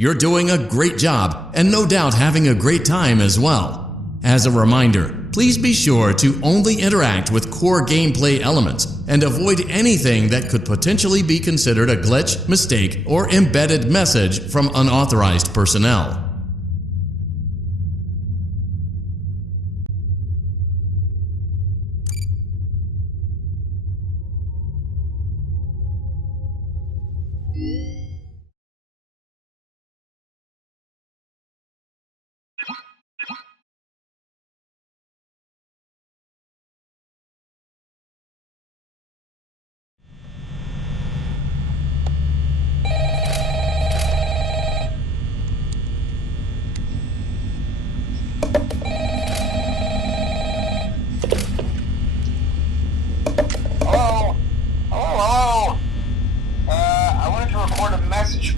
You're doing a great job, and no doubt having a great time as well. As a reminder, please be sure to only interact with core gameplay elements and avoid anything that could potentially be considered a glitch, mistake, or embedded message from unauthorized personnel.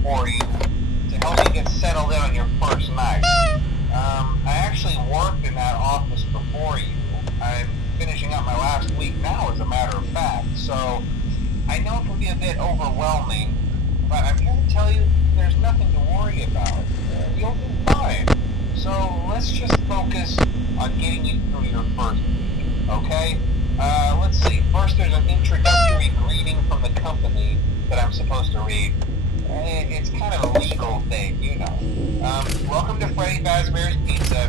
For you to help you get settled in on your first night. I actually worked in that office before you. I'm finishing up my last week now, as a matter of fact, so I know it can be a bit overwhelming, but I'm here to tell you there's nothing to worry about. You'll do fine. So let's just focus on getting you through your first week, okay? Let's see. First, there's an introductory greeting from the company that I'm supposed to read. It's kind of a legal thing, you know. Welcome to Freddy Fazbear's Pizza,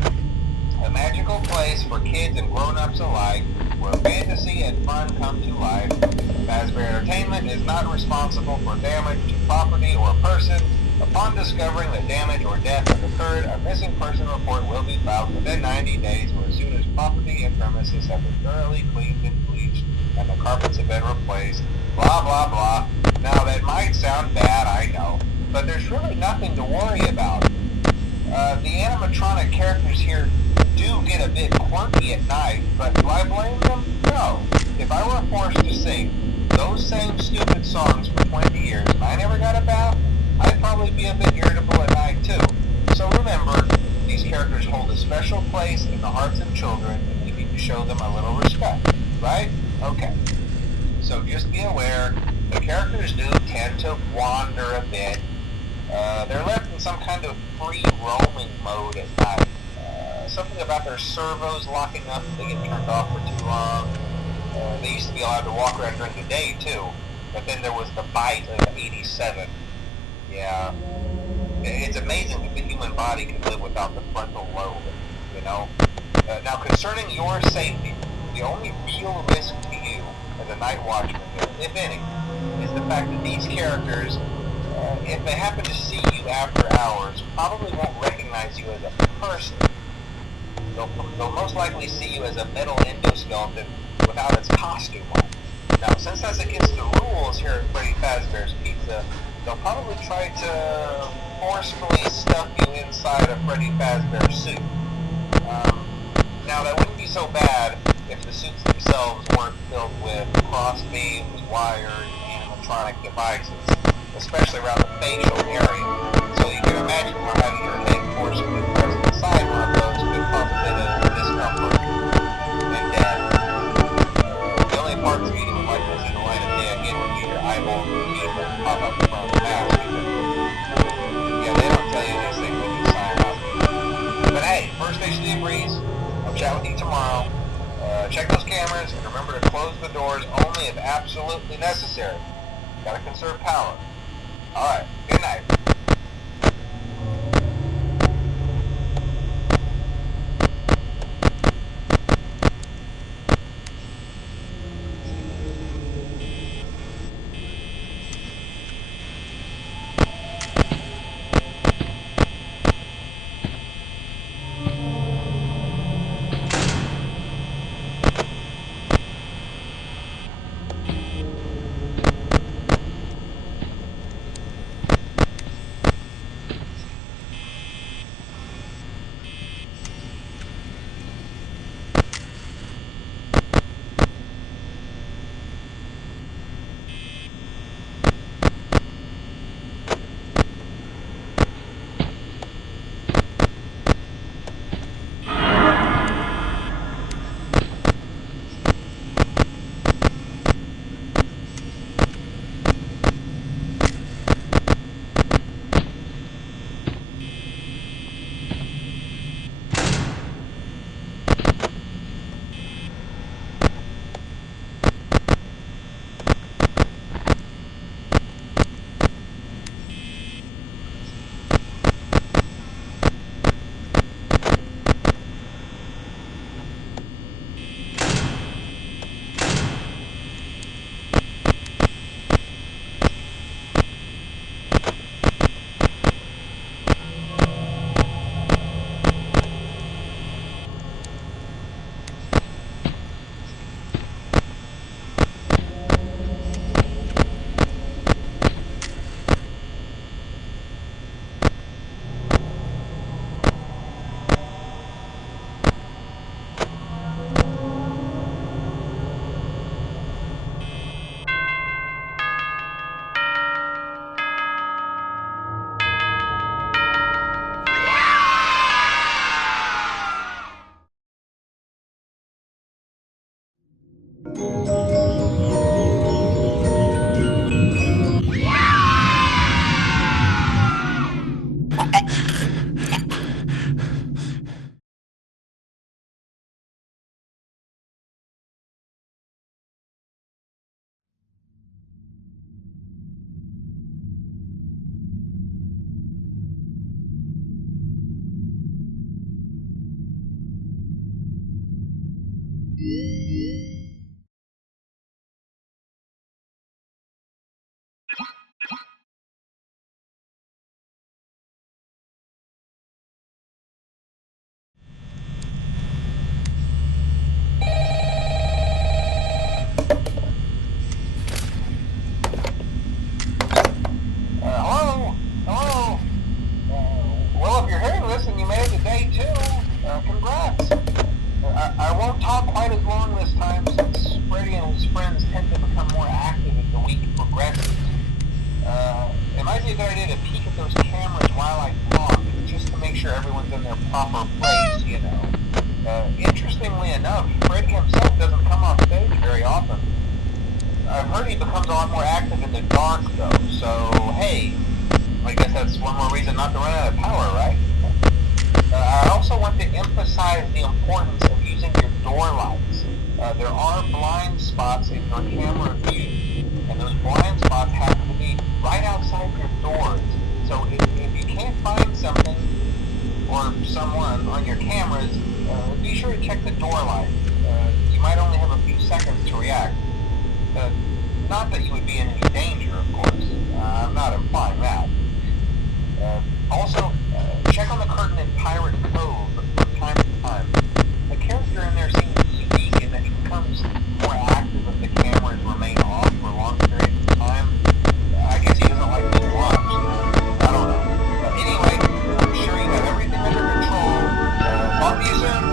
a magical place for kids and grown-ups alike, where fantasy and fun come to life. Fazbear Entertainment is not responsible for damage to property or person. Upon discovering that damage or death has occurred, a missing person report will be filed within 90 days or as soon as property and premises have been thoroughly cleaned and bleached and the carpets have been replaced. Blah, blah, blah. Now, that might sound bad, I know, but there's really nothing to worry about. The animatronic characters here do get a bit quirky at night, but do I blame them? No. If I were forced to sing those same stupid songs for 20 years and I never got a bath, I'd probably be a bit irritable at night too. So remember, these characters hold a special place in the hearts of children, and we need to show them a little respect, right? Okay. So just be aware, the characters do tend to wander a bit. They're left in some kind of free roaming mode at night. Something about their servos locking up if they get turned off for too long. They used to be allowed to walk around during the day too, but then there was the bite of 87. Yeah. It's amazing that the human body can live without the frontal lobe, you know? Now, concerning your safety, the only real risk to you as a night watchman, if any, is the fact that these characters, if they happen to see you after hours, probably won't recognize you as a person. They'll most likely see you as a metal endoskeleton without its costume on. Now, since that's against the rules here at Freddy Fazbear's Pizza, they'll probably try to forcefully stuff you inside a Freddy Fazbear suit. Now, that wouldn't be so bad if the suits themselves weren't filled with cross beams, wires, animatronic devices, especially around the facial area. So you can imagine how having your head forcefully pressed inside one of those could cause a bit of discomfort and death. The only parts of you that would like to see the light of day again would be your eyeballs and teeth that pop up in front of the mask. Yeah, they don't tell you these things when you sign up. But hey, first station of the breeze. I'll chat with you tomorrow. Check those cameras and remember to close the doors only if absolutely necessary. Gotta conserve power. Alright, good night. Hello? Hello? Well, if you're hearing this and you made it to day 2, congrats. I won't talk quite as long this time since Freddie and his friends tend to become more active as the week progresses. It might be a good idea to peek at those cameras while I talk, just to make sure everyone's in their proper place, you know. Interestingly enough, Freddie himself doesn't come off stage very often. I've heard he becomes a lot more active in the dark, though, so hey, I guess that's one more reason not to run out of power, right? I also want to emphasize the importance of using your door lights. There are blind spots in your camera view, and those blind spots happen to be right outside your doors. So if you can't find something or someone on your cameras, be sure to check the door lights. You might only have a few seconds to react. Not that you would be in any danger, of course. I'm not implying that. Also, check on the curtain in Pirate Cove from time to time. The character in there seems unique in that he becomes more active if the cameras remain off for long periods of time. I guess he doesn't like being watched. I don't know. Anyway, I'm sure you have everything under control. Talk to you soon.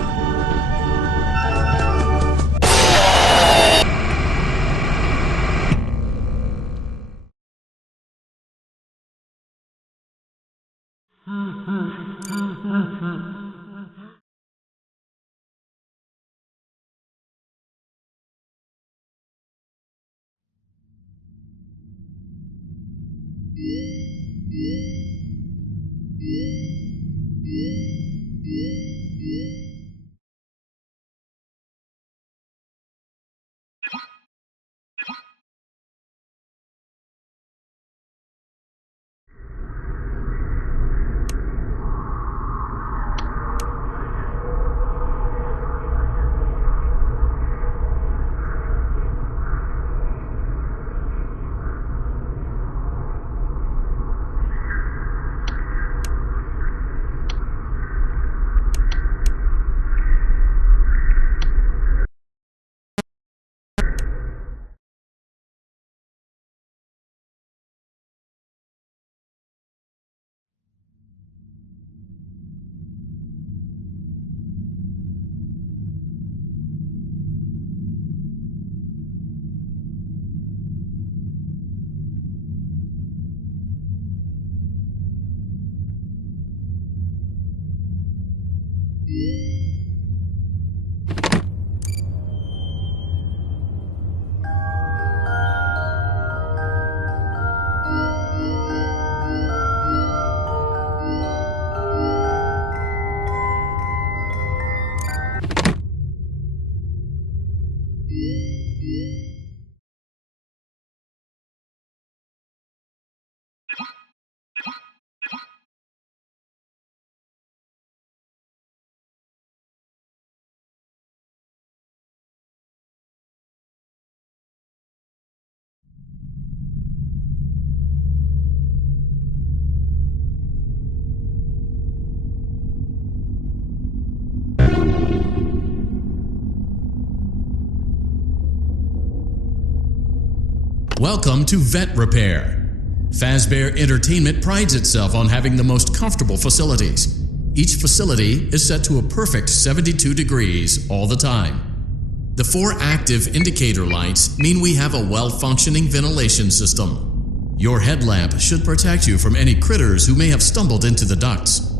Welcome to Vet Repair. Fazbear Entertainment prides itself on having the most comfortable facilities. Each facility is set to a perfect 72 degrees all the time. The 4 active indicator lights mean we have a well-functioning ventilation system. Your headlamp should protect you from any critters who may have stumbled into the ducts.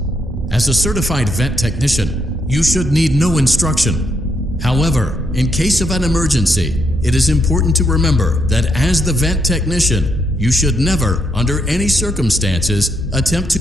As a certified vet technician, you should need no instruction. However, in case of an emergency, it is important to remember that as the vet technician, you should never, under any circumstances, attempt to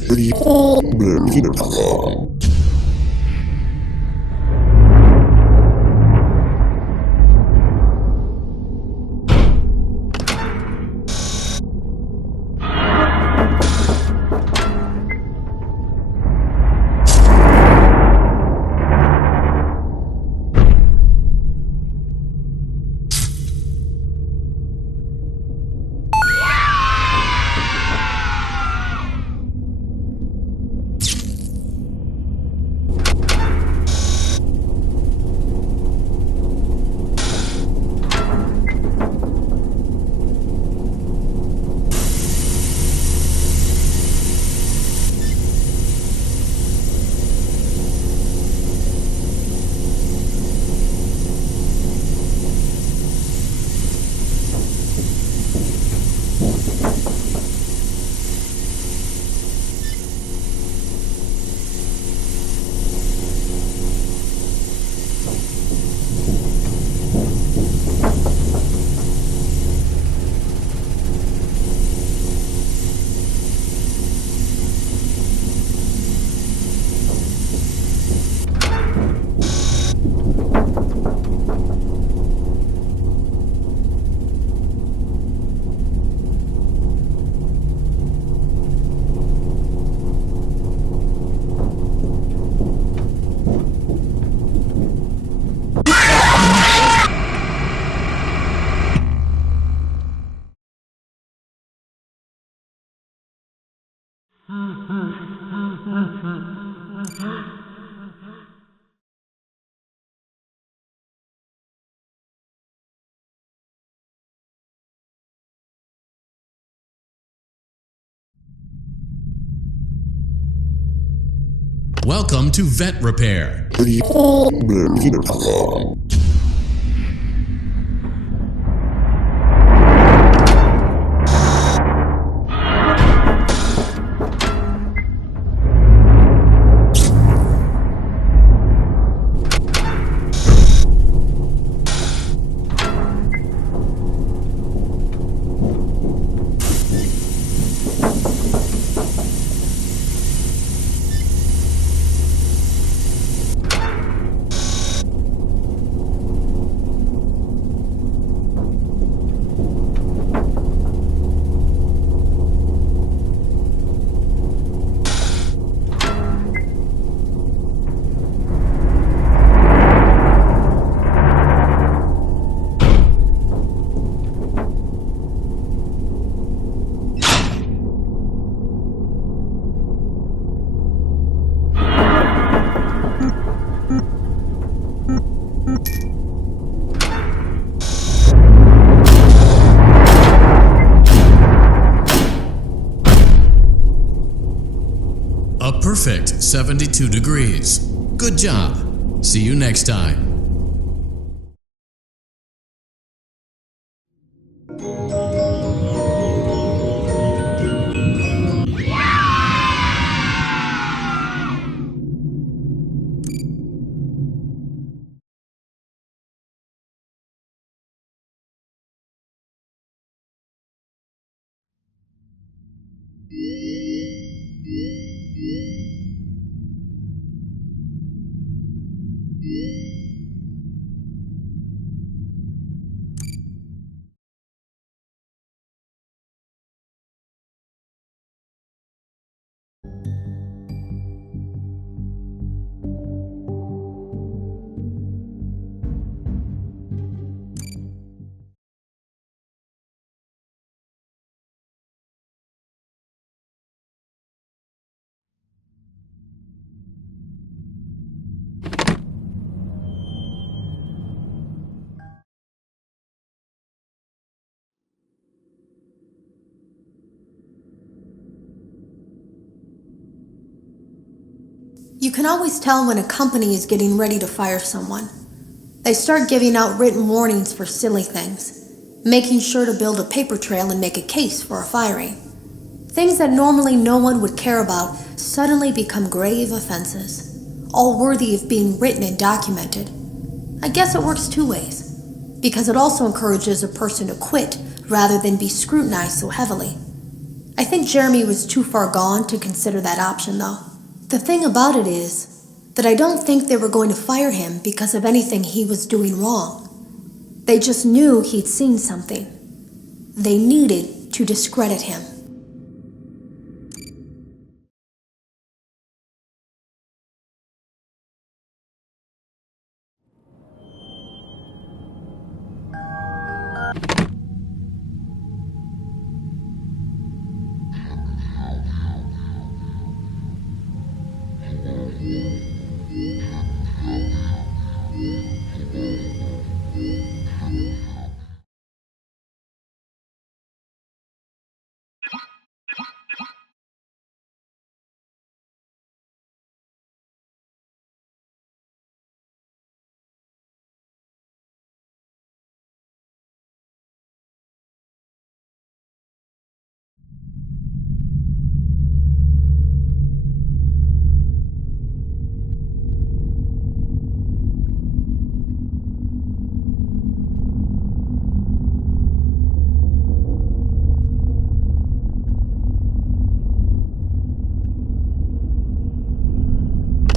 Welcome to Vet Repair. A perfect 72 degrees. Good job. See you next time. You can always tell when a company is getting ready to fire someone. They start giving out written warnings for silly things, making sure to build a paper trail and make a case for a firing. Things that normally no one would care about suddenly become grave offenses, all worthy of being written and documented. I guess it works two ways, because it also encourages a person to quit rather than be scrutinized so heavily. I think Jeremy was too far gone to consider that option, though. The thing about it is that I don't think they were going to fire him because of anything he was doing wrong. They just knew he'd seen something. They needed to discredit him.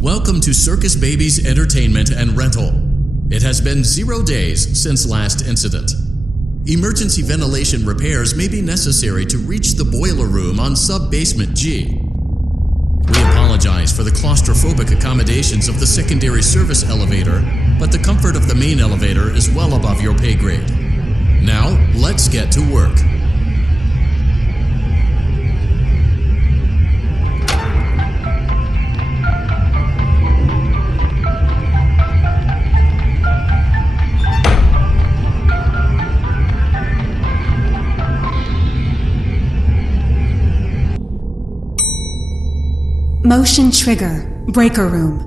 Welcome to Circus Baby's Entertainment and Rental. It has been 0 days since last incident. Emergency ventilation repairs may be necessary to reach the boiler room on sub-basement G. We apologize for the claustrophobic accommodations of the secondary service elevator, but the comfort of the main elevator is well above your pay grade. Now, let's get to work. Motion trigger. Breaker room.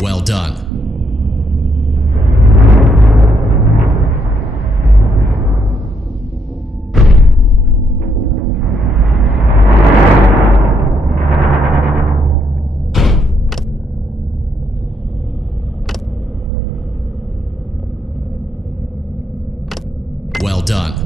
Well done. Well done.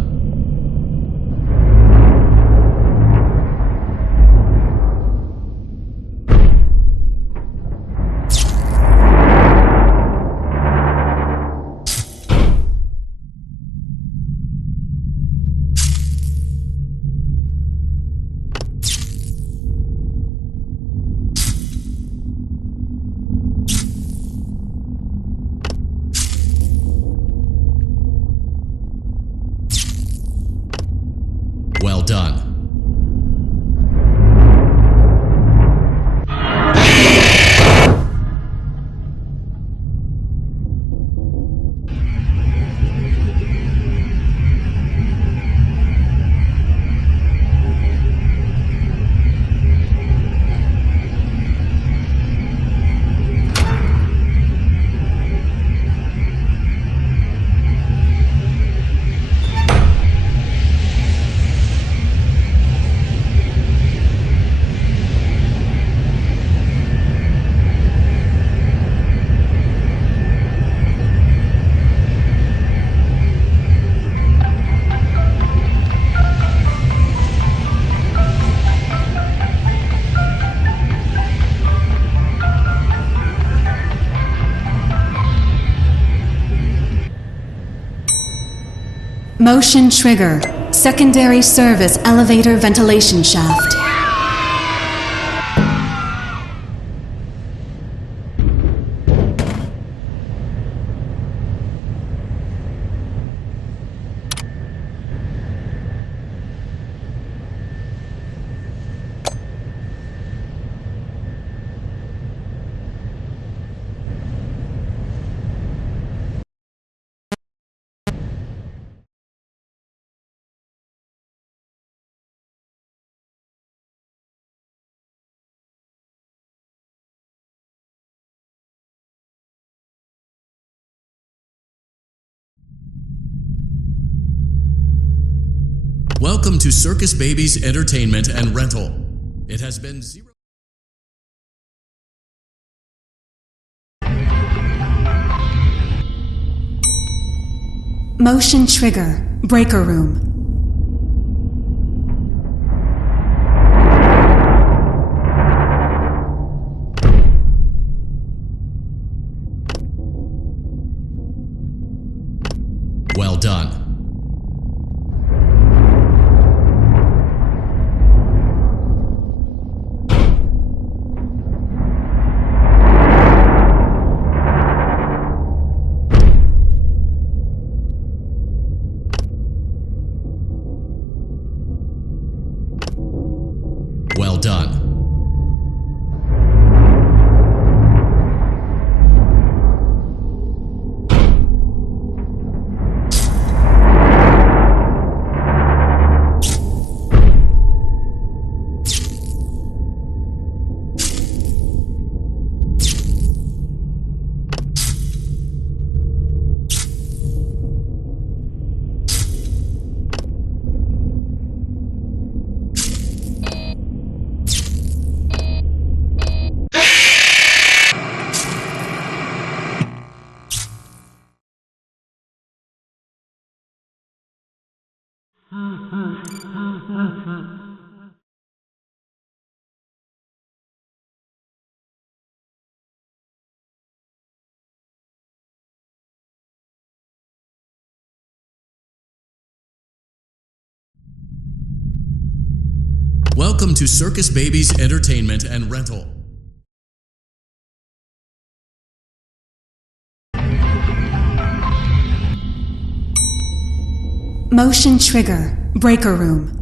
Well done. Motion trigger. Secondary service elevator ventilation shaft. Welcome to Circus Baby's Entertainment and Rental. It has been 0. Motion trigger. Breaker room. Well done. Well done. Welcome to Circus Baby's Entertainment and Rental. Motion trigger. Breaker room.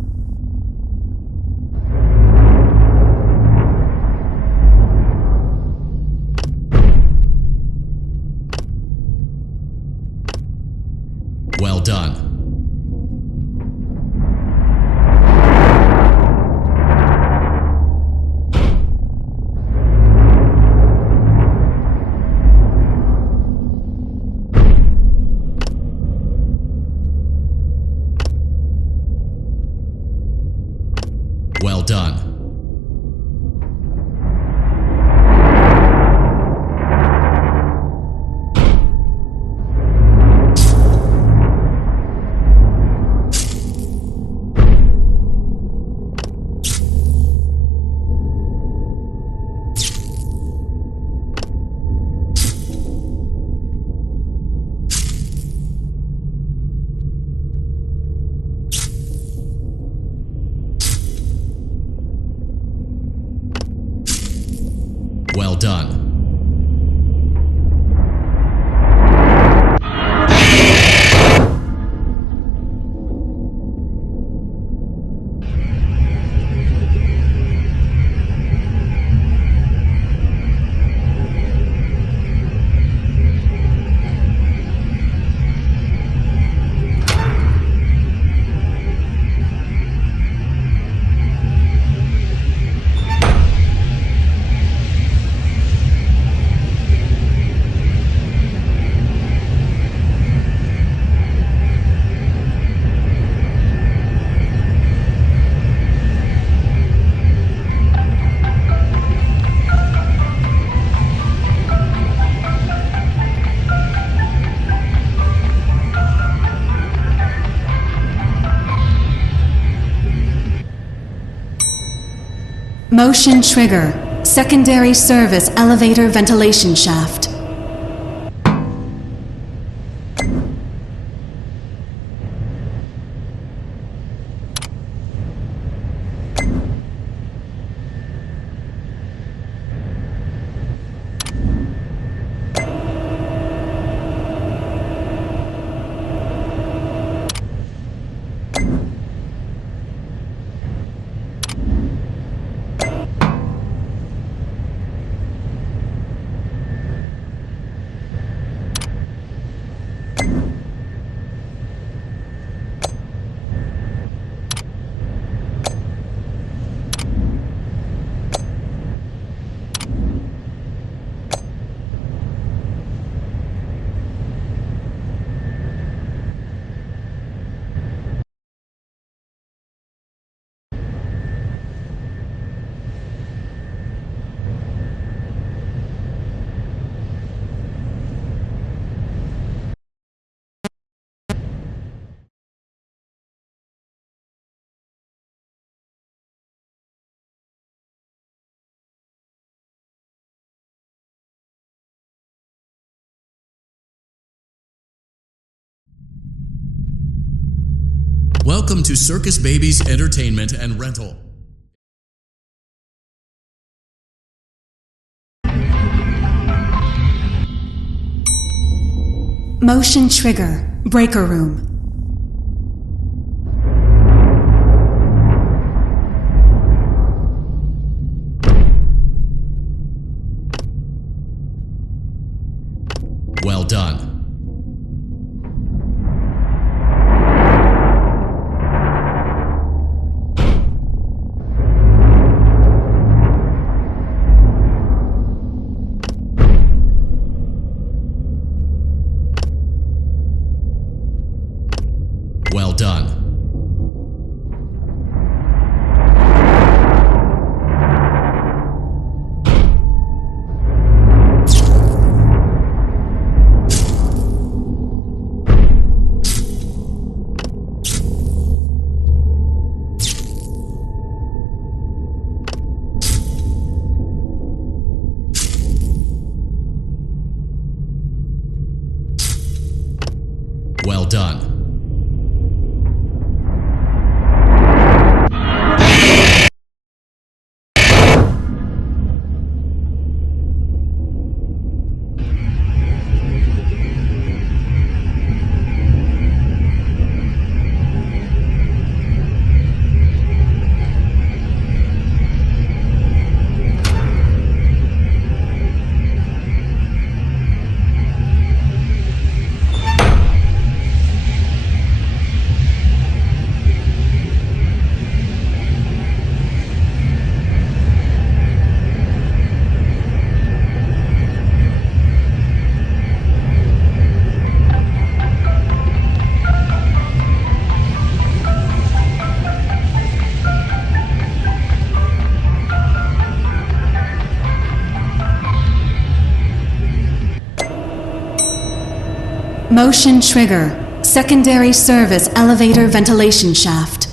done. Well done. Motion trigger. Secondary service elevator ventilation shaft. Welcome to Circus Baby's Entertainment and Rental. Motion trigger. Breaker room. Well done. Well done. Motion trigger. Secondary service elevator ventilation shaft.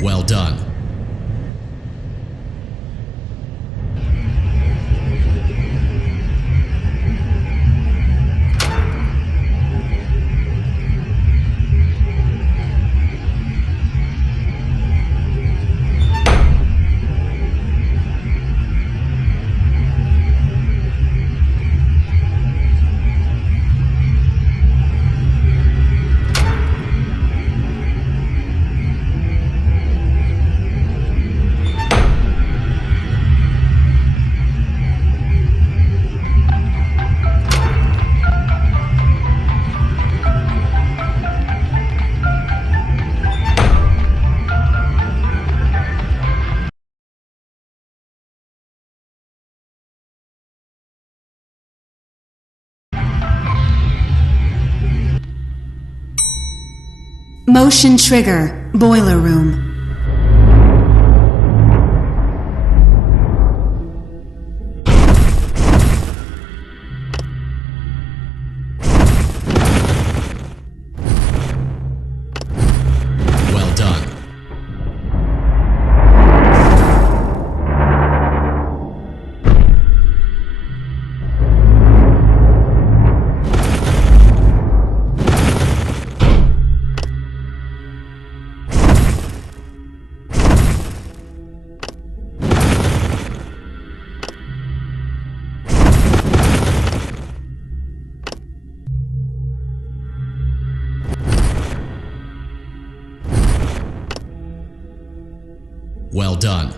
Well done. Motion trigger. Boiler room. Well done. Well done.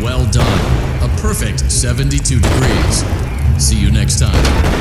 Well done. A perfect 72 degrees. See you next time.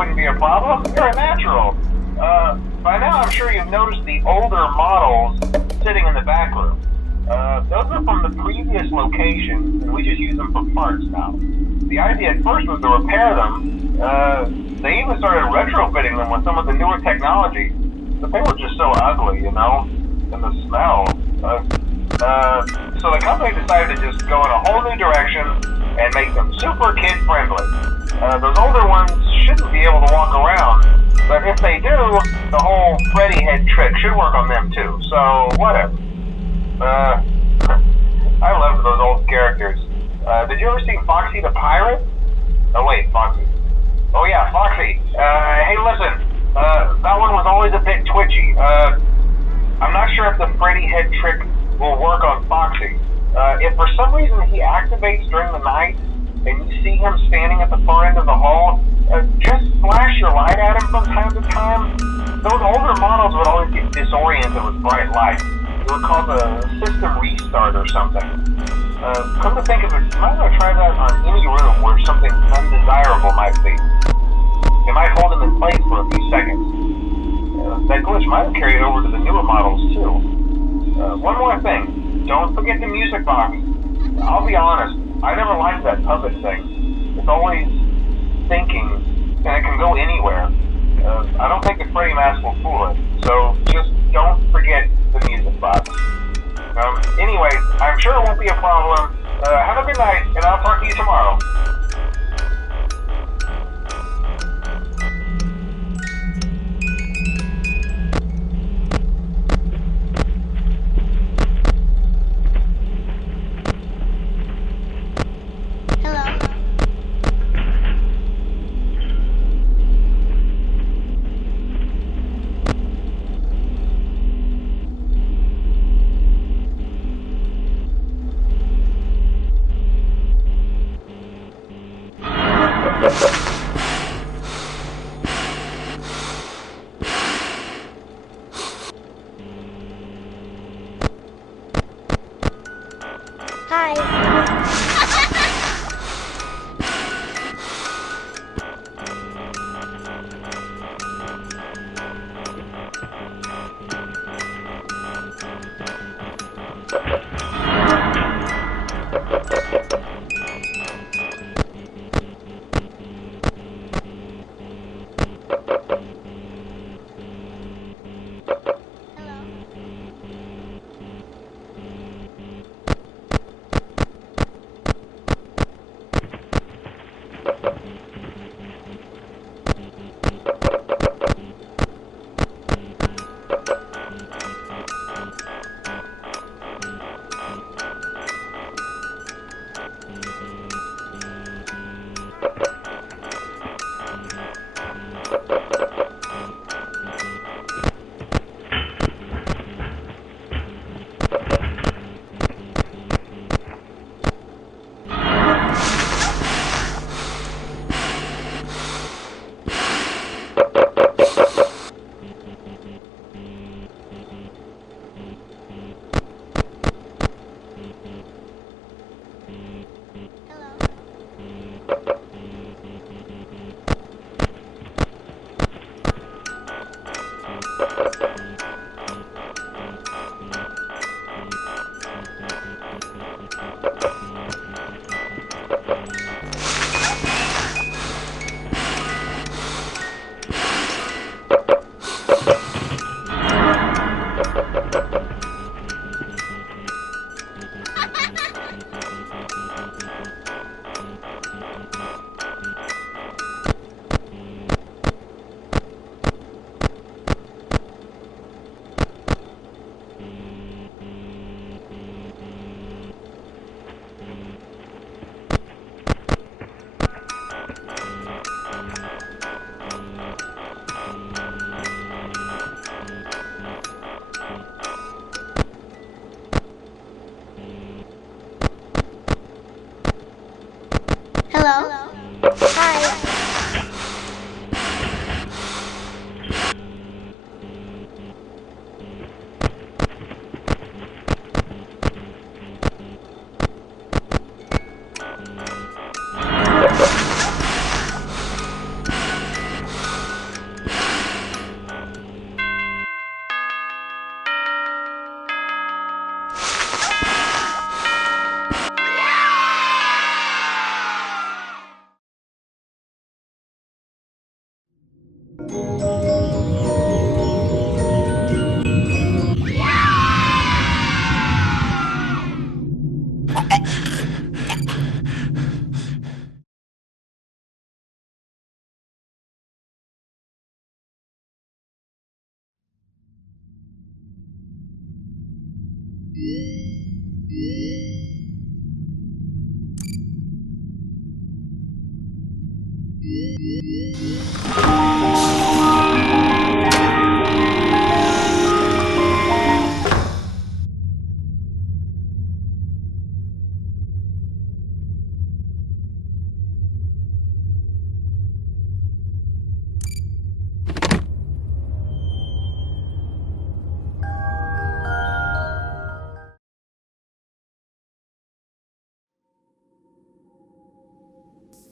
wouldn't be a problem. You're a natural. By now I'm sure you've noticed the older models sitting in the back room. Those are from the previous location, and we just use them for parts now. The idea at first was to repair them. They even started retrofitting them with some of the newer technology, but they were just so ugly, you know, and the smell. So the company decided to just go in a whole new direction and make them super kid-friendly. Those older ones shouldn't be able to walk around, but if they do, the whole Freddy head trick should work on them too, so whatever. I loved those old characters. Did you ever see Foxy the Pirate? Oh wait, Foxy. Oh yeah, Foxy. Hey listen, that one was always a bit twitchy. I'm not sure if the Freddy head trick will work on Foxy. If for some reason he activates during the night, and you see him standing at the far end of the hall, just flash your light at him from time to time. Those older models would always get disoriented with bright light. It would cause a system restart or something. Come to think of it, you might want to try that on any room where something undesirable might be. It might hold him in place for a few seconds. That glitch might have carried over to the newer models too. One more thing, don't forget the music box. I'll be honest, I never liked that puppet thing. It's always thinking, and it can go anywhere. I don't think the Freddy mask will fool it, so just don't forget the music box. Anyway, I'm sure it won't be a problem. Have a good night, and I'll talk to you tomorrow.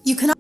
You can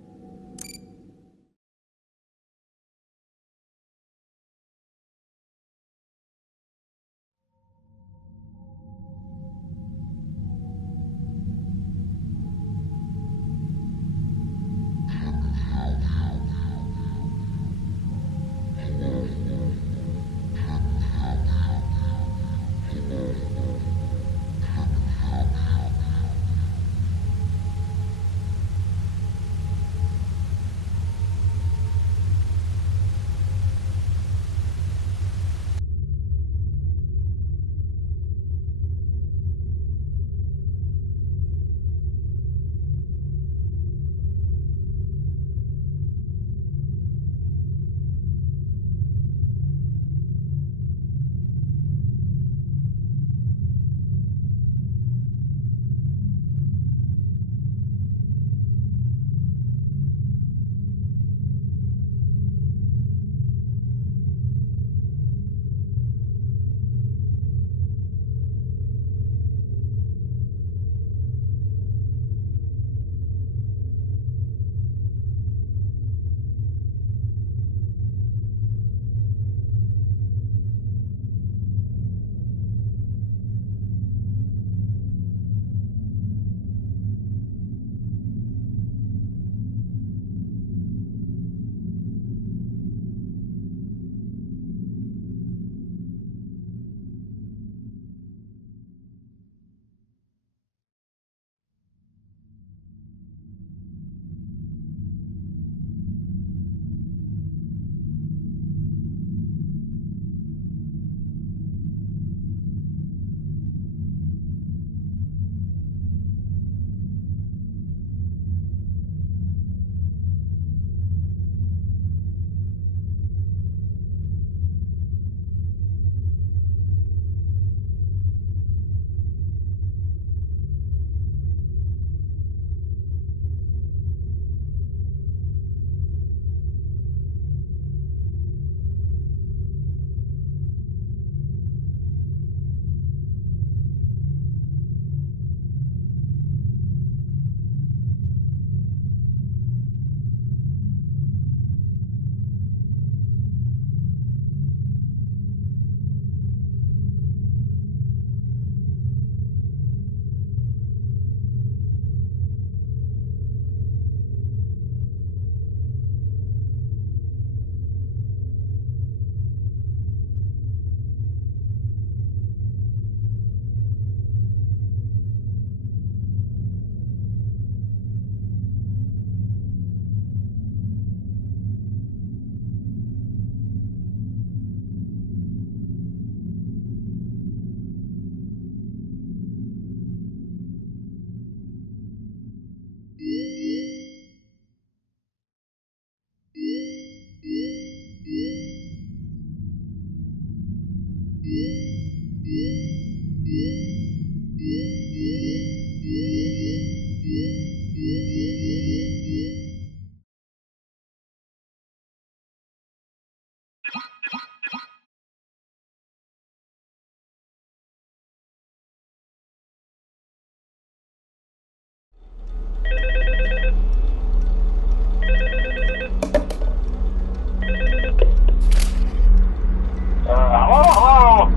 Hello?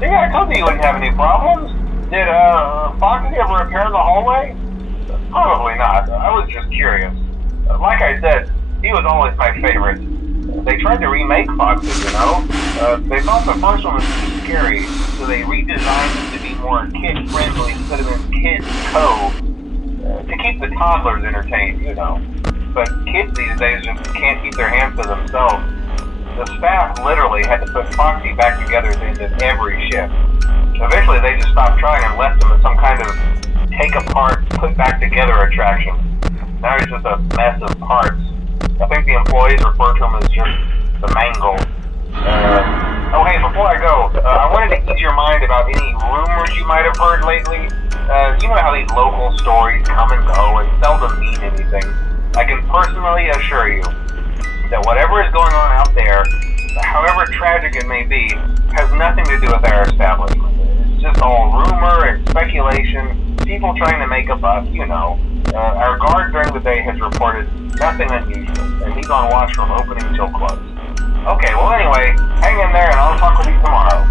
See, I told you you wouldn't have any problems. Did, Foxy ever appear in the hallway? Probably not. I was just curious. Like I said, he was always my favorite. They tried to remake Foxy, you know? They thought the first one was too scary, so they redesigned him to be more kid-friendly instead of in Kids Cove. To keep the toddlers entertained, you know. But kids these days just can't keep their hands to themselves. The staff literally had to put Foxy back together at the end of every shift. Eventually they just stopped trying and left him as some kind of take-apart, put-back-together attraction. Now he's just a mess of parts. I think the employees refer to him as just the mangle. Oh hey, before I go, I wanted to ease your mind about any rumors you might have heard lately. You know how these local stories come and go and seldom mean anything. I can personally assure you that whatever is going on out there, however tragic it may be, has nothing to do with our establishment. It's just all rumor and speculation, people trying to make a buck, you know. Our guard during the day has reported nothing unusual, and he's on watch from opening till close. Okay, well anyway, hang in there and I'll talk with you tomorrow.